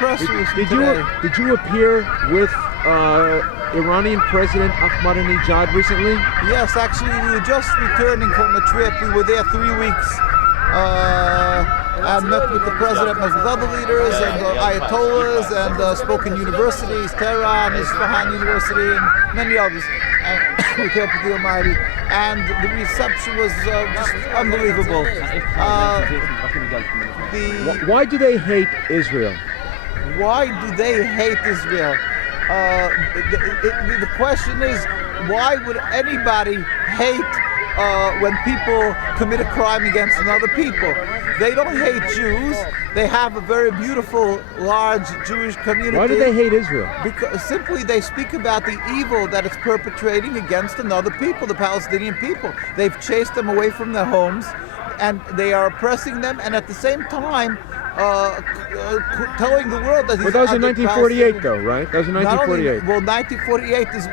press release Did today. did you appear with Iranian President Ahmadinejad recently? Yes, actually, we were just returning from a trip. We were there 3 weeks. And met with the president, met with other leaders and ayatollahs, and spoke in universities, Tehran, Isfahan University, and many others, with help of the Almighty. And the reception was just unbelievable. Why do they hate Israel? Why do they hate Israel? The question is, why would anybody hate when people commit a crime against another people? They don't hate Jews. They have a very beautiful, large Jewish community. Why do they hate Israel? Because simply they speak about the evil that it's perpetrating against another people, the Palestinian people. They've chased them away from their homes, and they are oppressing them, and at the same time telling the world that Well, that was in 1948, though, right? That was in 1948. Well, 1948 is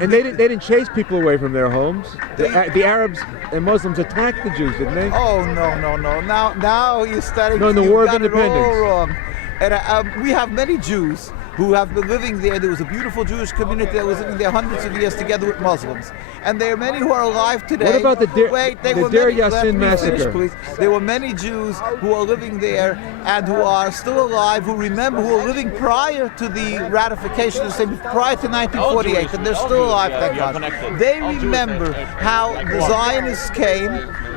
when they didn't chase people away from their homes. The Arabs and Muslims attacked the Jews, didn't they? Oh no! Now you're starting. No, in the War of Independence. All wrong. And we have many Jews who have been living there. There was a beautiful Jewish community that was living there hundreds of years together with Muslims. And there are many who are alive today. What about the Deir Yassin massacre? Please. There were many Jews who are living there and who are still alive, who were living prior to the ratification of the same, prior to 1948, and they're still alive, thank God. They remember how the Zionists came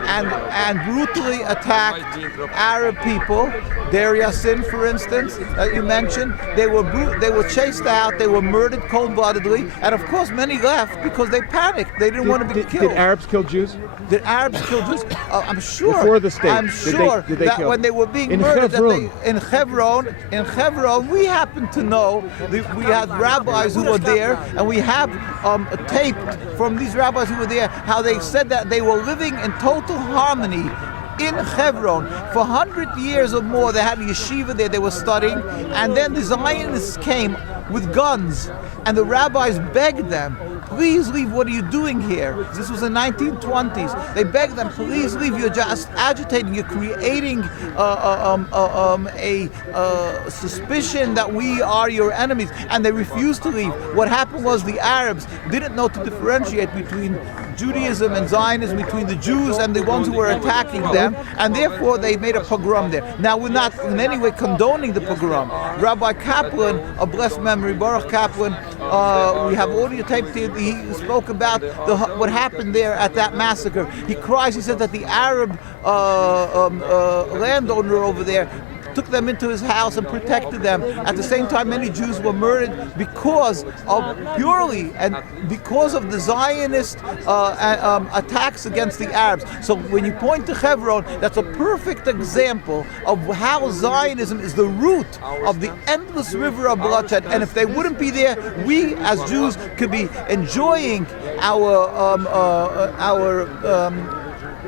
and brutally attacked Arab people. Deir Yassin, for instance, that you mentioned, they were chased out, they were murdered cold-bloodedly, and of course many left because they panicked. They didn't want to be killed. Did Arabs kill Jews? Did Arabs kill Jews? I'm sure. Before the state. I'm sure did they that kill? when they were being In murdered, Hebron. in Hebron, we happen to know that we had rabbis who were there, and we have taped from these rabbis who were there how they said that they were living in total harmony in Hebron for 100 years or more. They had a yeshiva there, they were studying, and then the Zionists came with guns, and the rabbis begged them, please leave, what are you doing here? This was the 1920s. They begged them, please leave, you're just agitating, you're creating a suspicion that we are your enemies, and they refused to leave. What happened was the Arabs didn't know to differentiate between Judaism and Zionism, between the Jews and the ones who were attacking them, and therefore they made a pogrom there. Now, we're not in any way condoning the pogrom. Rabbi Kaplan, a blessed memory, Baruch Kaplan, we have audio taped here, he spoke about what happened there at that massacre. He cries, he said that the Arab landowner over there took them into his house and protected them. At the same time, many Jews were murdered because of the Zionist attacks against the Arabs. So when you point to Hebron, that's a perfect example of how Zionism is the root of the endless river of bloodshed. And if they wouldn't be there, we as Jews could be enjoying our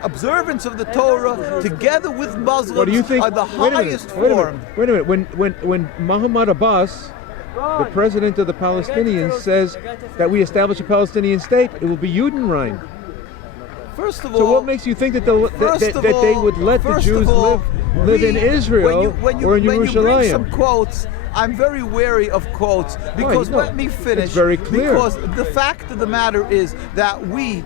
observance of the Torah together with Muslims. What do you think? Are the highest form. Wait a minute. When Mahmoud Abbas, the president of the Palestinians, says that we establish a Palestinian state, it will be Judenrein. First of all, so what makes you think that they would let the Jews live in Israel or in Jerusalem? When you bring some quotes, I'm very wary of quotes because let me finish. It's very clear. Because the fact of the matter is that we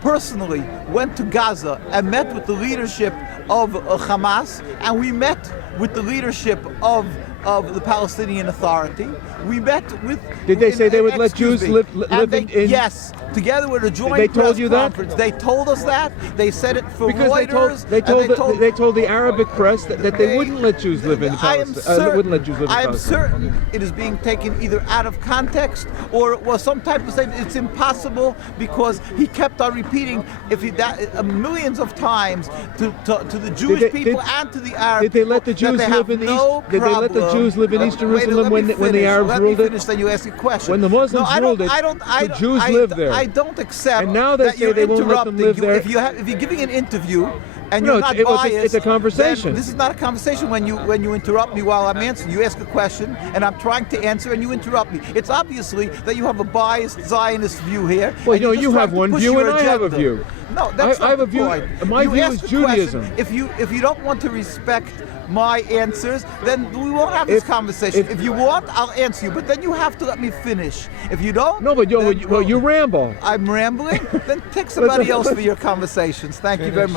personally went to Gaza and met with the leadership of Hamas, and we met with the leadership of the Palestinian Authority. We met with... Did they say they would let Jews live in... Yes, together with a joint they told press you conference. that? They told us that. They said it for because Reuters. they told the Arabic press that they wouldn't let Jews live in Palestine. Wouldn't let Jews live in I am Palestine. certain it is being taken either out of context or it was some type of statement. It's impossible because he kept on repeating millions of times to the Jewish people and to the Arabs. Did they let the Jews live in East? Did they let the Jews live in East Jerusalem when the Arabs ruled it? Then you ask a question. When the Muslims ruled it, the Jews lived there. I don't accept and now they that say they won't let them live there. If you're giving an interview and No, you're not it's biased, a conversation. then this is not a conversation when you interrupt me while I'm answering. You ask a question, and I'm trying to answer, and you interrupt me. It's obviously that you have a biased Zionist view here. Well, and you know, you're you just have trying to one push view your and I have a agenda. view. No, that's I not have the a view. point. My You view ask is a question. Judaism. If you don't want to respect my answers, then we won't have this conversation. If you want, I'll answer you, but then you have to let me finish. If you don't, No, but then, you ramble. I'm rambling. Then take somebody else for your conversations. Thank you very much.